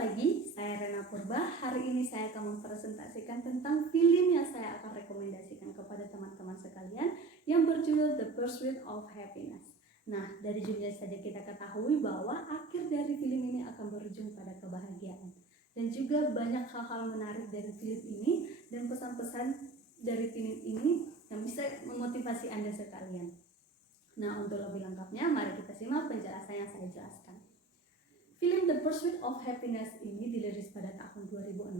pagi, saya Rena Purba. Hari ini saya akan mempresentasikan tentang film yang saya akan rekomendasikan kepada teman-teman sekalian yang berjudul The Pursuit of Happiness. Nah, dari judulnya saja kita ketahui bahwa akhir dari film ini akan berujung pada kebahagiaan. Dan juga banyak hal-hal menarik dari film ini dan pesan-pesan dari film ini yang bisa memotivasi Anda sekalian. Nah, untuk lebih lengkapnya, mari kita simak penjelasan yang saya jelaskan. Film The Pursuit of Happiness ini dirilis pada tahun 2006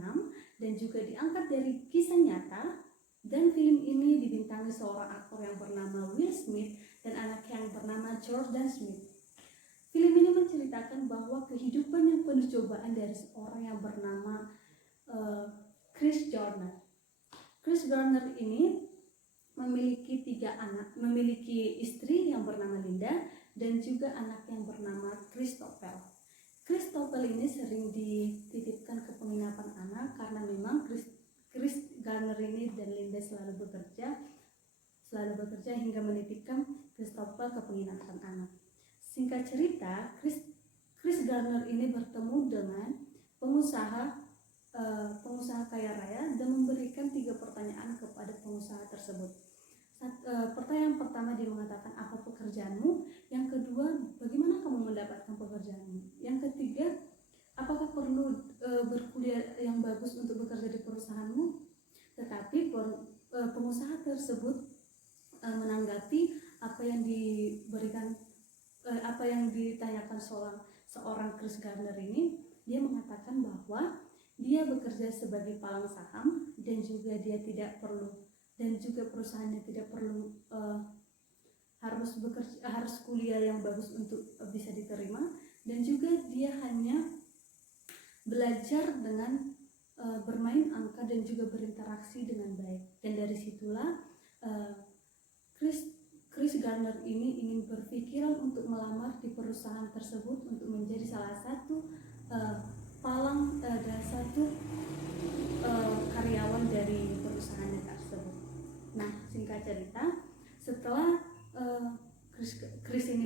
dan juga diangkat dari kisah nyata, dan film ini dibintangi seorang aktor yang bernama Will Smith dan anak yang bernama Jordan Smith. Film ini menceritakan bahwa kehidupan yang penuh cobaan dari seorang yang bernama Chris Garner. Chris Garner ini memiliki 3 anak, memiliki istri yang bernama Linda dan juga anak yang bernama Christopher. Christopher ini sering dititipkan ke penginapan anak karena memang Chris Garner ini dan Linda selalu bekerja hingga menitipkan Christopher ke penginapan anak. Singkat cerita, Chris Garner ini bertemu dengan pengusaha kaya raya dan memberikan 3 pertanyaan kepada pengusaha tersebut. Pertanyaan pertama dia mengatakan, apa pekerjaanmu? Yang kedua, bagaimana kamu mendapatkan pekerjaanmu? Yang ketiga, apakah perlu berkuliah yang bagus untuk bekerja di perusahaanmu? Tetapi pengusaha tersebut menanggapi apa yang ditanyakan seorang Chris Garner ini. Dia mengatakan bahwa dia bekerja sebagai palang saham dan juga dia tidak perlu, dan juga perusahaannya tidak perlu harus kuliah yang bagus untuk bisa diterima, dan juga dia hanya belajar dengan bermain angka dan juga berinteraksi dengan baik. Dan dari situlah Chris Garner ini ingin berpikiran untuk melamar di perusahaan tersebut untuk menjadi salah satu karyawan dari perusahaannya tersebut. Nah, singkat cerita, setelah Chris ini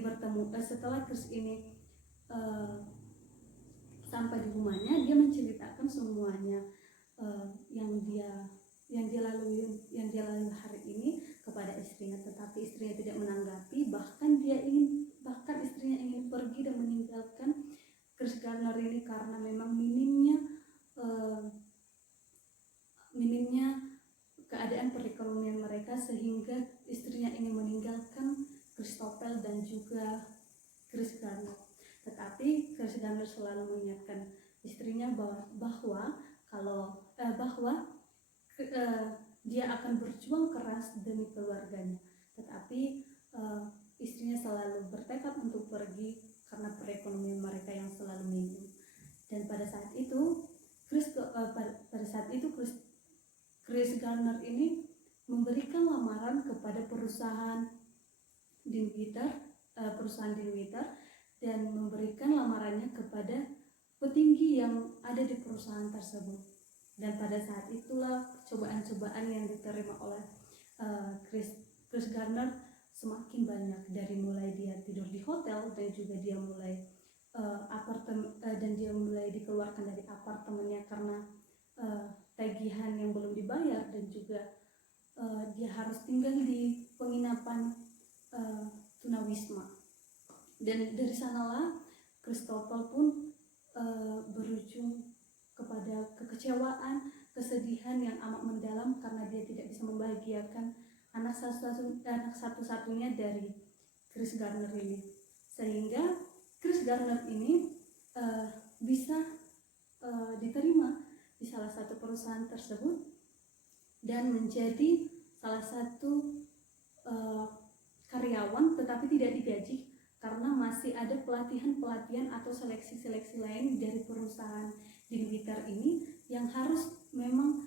sampai di rumahnya, dia menceritakan semuanya yang dia lalui hari ini kepada istrinya, tetapi istrinya tidak menanggapi. Bahkan istrinya ingin pergi dan meninggalkan Chris Garner ini karena memang minimnya keadaan perekonomian mereka, sehingga istrinya ingin meninggalkan Christopher dan juga Chris Garner. Tetapi Chris Garner selalu mengingatkan istrinya bahwa dia akan berjuang keras demi keluarganya. Tetapi istrinya selalu bertekad untuk pergi karena perekonomian mereka yang selalu minim. Dan pada saat itu Chris Garner ini memberikan lamaran kepada perusahaan Dinwiddie, dan memberikan lamarannya kepada petinggi yang ada di perusahaan tersebut. Dan pada saat itulah cobaan-cobaan yang diterima oleh Chris Garner semakin banyak, dari mulai dia tidur di hotel dan juga dia mulai dikeluarkan dari apartemennya karena tagihan yang belum dibayar, dan juga dia harus tinggal di penginapan tunawisma. Dan dari sanalah Christopher pun berujung kepada kekecewaan, kesedihan yang amat mendalam karena dia tidak bisa membahagiakan anak satu-satunya dari Chris Garner ini. Sehingga Chris Garner ini bisa diterima di salah satu perusahaan tersebut dan menjadi salah satu karyawan, tetapi tidak digaji karena masih ada pelatihan atau seleksi lain dari perusahaan Dinwiddie ini yang harus memang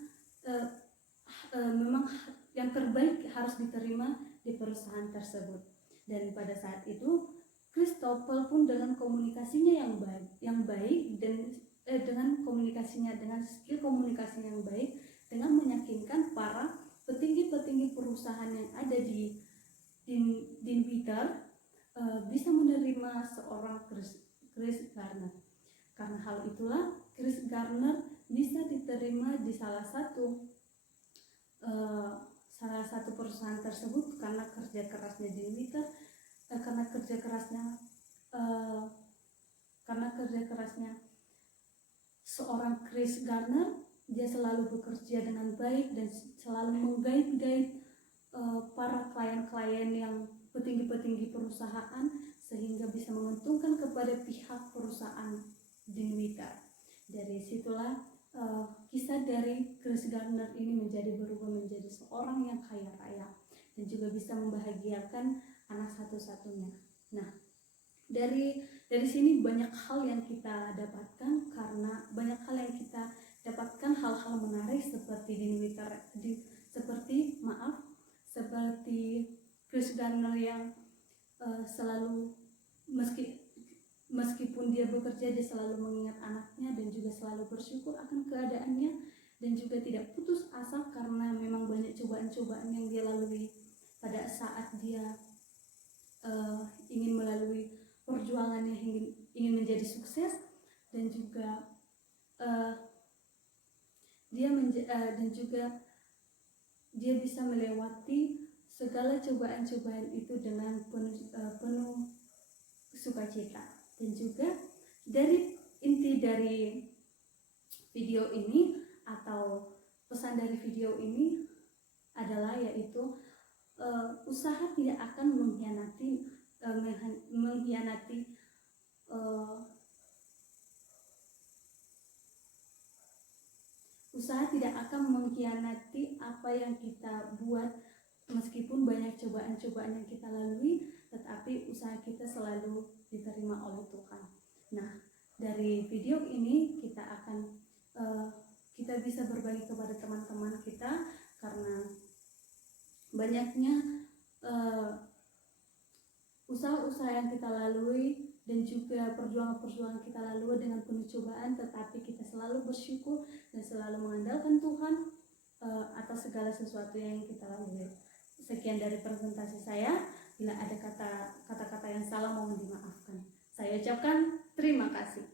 yang terbaik harus diterima di perusahaan tersebut. Dan pada saat itu Christopher pun dengan komunikasinya yang baik dan dengan skill komunikasinya yang baik, dengan meyakinkan para petinggi perusahaan yang ada di Dinwiddie bisa menerima seorang Chris Garner. Karena hal itulah Chris Gardner bisa diterima di salah satu perusahaan tersebut karena kerja kerasnya Dean Witter, karena kerja kerasnya seorang Chris Gardner. Dia selalu bekerja dengan baik dan selalu menggait-gait para klien-klien yang petinggi-petinggi perusahaan sehingga bisa menguntungkan kepada pihak perusahaan Dean Witter. Dari situlah kisah dari Chris Gardner ini berubah menjadi seorang yang kaya raya dan juga bisa membahagiakan anak satu-satunya. Nah, dari sini banyak hal yang kita dapatkan, karena banyak hal yang kita dapatkan hal-hal menarik seperti Dean Witter, seperti Chris Gardner yang selalu meskipun dia bekerja, dia selalu mengingat anaknya dan juga selalu bersyukur akan keadaannya dan juga tidak putus asa karena memang banyak cobaan-cobaan yang dia lalui pada saat dia ingin melalui perjuangannya ingin menjadi sukses, dan juga dia bisa melewati segala cobaan-cobaan itu dengan penuh sukacita. Dan juga inti dari video ini atau pesan dari video ini adalah yaitu usaha tidak akan mengkhianati apa yang kita buat, meskipun banyak cobaan-cobaan yang kita lalui, tetapi usaha kita selalu diterima oleh Tuhan. Nah, dari video ini kita bisa berbagi kepada teman-teman kita, karena banyaknya usaha-usaha yang kita lalui dan juga perjuangan-perjuangan kita lalui dengan penuh cobaan, tetapi kita selalu bersyukur dan selalu mengandalkan Tuhan atas segala sesuatu yang kita lalui. Sekian dari presentasi saya. Bila ada kata-kata yang salah mohon dimaafkan. Saya ucapkan terima kasih.